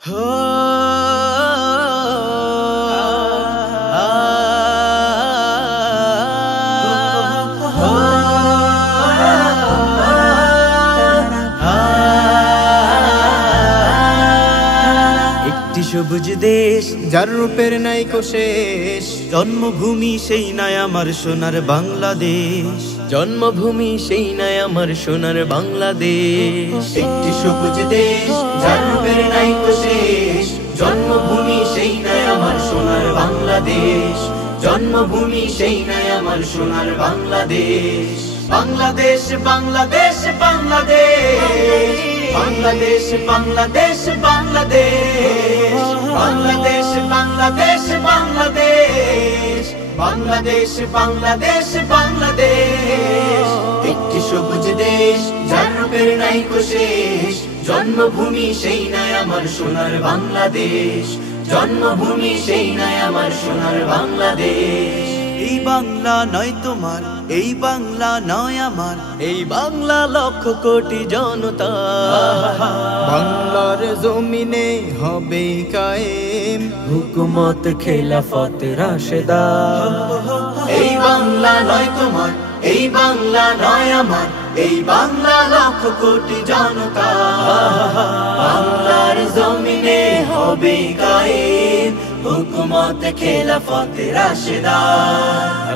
हो একটি সবুজ দেশ যার রূপের নাইকো শেষ, জন্মভূমি সেই নাই আমার সোনার বাংলাদেশ। জন্মভূমি সেই নাই আমার সোনার বাংলাদেশ। একটি সবুজ দেশ যার রূপের নাইকো শেষ, জন্মভূমি সেই নাই আমার সোনার বাংলাদেশ। জন্মভূমি সেই নাই আমার সোনার বাংলাদেশ। বাংলাদেশ বাংলাদেশ বাংলাদেশ বাংলাদেশ বাংলাদেশ বাংলাদেশ বাংলাদেশ বাংলাদেশ বাংলাদেশ বাংলাদেশ বাংলাদেশ বাংলাদেশ। একটি সবুজ দেশ যার রূপের নাইকো শেষ, জন্মভূমি সেই নাই আমার সোনার বাংলাদেশ। জন্মভূমি সেই নাই আমার সোনার বাংলাদেশ। এই বাংলা নয় তোমার, এই বাংলা নয় আমার, এই বাংলা লক্ষ কোটি জনতা। বাংলার জমিনে হবে কায়েম হুকুমত খেলাফত রাশেদা। এই বাংলা নয় তোমার, এই বাংলা নয় আমার, এই বাংলা লক্ষ কোটি জনতা। বাংলার জমিনে হবে কায়েম হুকুমত খেলাফত রাশেদা।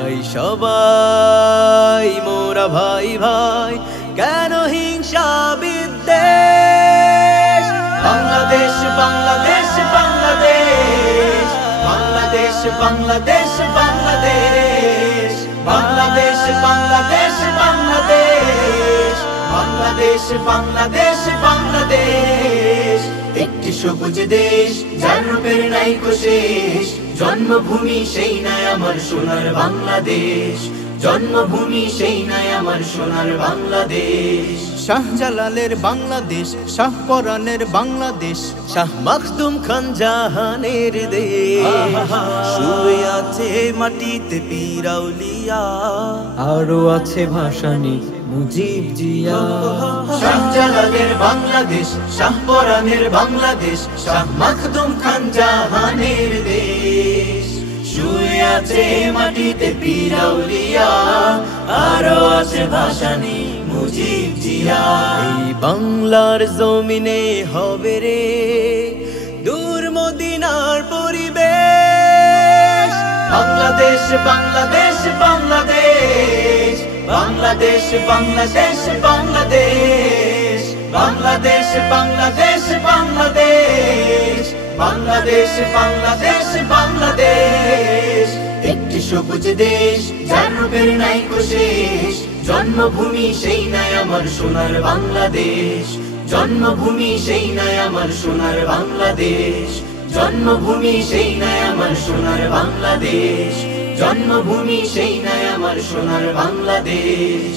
এই সবাই মোরা ভাই ভাই, কেন হিংসা বিদ্বেষ? বাংলাদেশ বাংলাদেশ বাংলাদেশ বাংলাদেশ বাংলাদেশ বাংলাদেশ বাংলাদেশ বাংলাদেশ বাংলাদেশ বাংলাদেশ বাংলাদেশ বাংলাদেশ। একটি সবুজ দেশ যার রূপের নাইকো শেষ, জন্মভূমি সেই নাই আমার সোনার বাংলাদেশ। জন্মভূমি সেই নাই আমার সোনার বাংলাদেশ। শাহজালালের বাংলাদেশ, শাহ পরানের বাংলাদেশ, শাহ মখদুম খান জাহানের দেশ। শুয়ে আছে মাটিতে পীর আউলিয়া, আরো আছে ভাসানী মুজিব জিয়া। শাহজালালের বাংলাদেশ, শাহ পরানের বাংলাদেশ, শাহ মখদুম খান জাহানের দেশ। শুয়ে আছে মাটিতে পীর আউলিয়া, আরো আছে ভাসানী মুজিব জিয়া। এই বাংলার জমিনে হবে রে দূর মদিনার পরিবেশ। বাংলাদেশ বাংলাদেশ বাংলাদেশ বাংলাদেশ বাংলাদেশ বাংলাদেশ বাংলাদেশ বাংলাদেশ বাংলাদেশ বাংলাদেশ বাংলাদেশ বাংলাদেশ। একটি সবুজ দেশ যার রূপের নাইকো শেষ, জন্মভূমি সেই নাই আমার সোনার বাংলাদেশ। জন্মভূমি সেই নাই আমার সোনার বাংলাদেশ। জন্মভূমি সেই নাই আমার সোনার বাংলাদেশ। জন্মভূমি সেই নাই আমার সোনার বাংলাদেশ।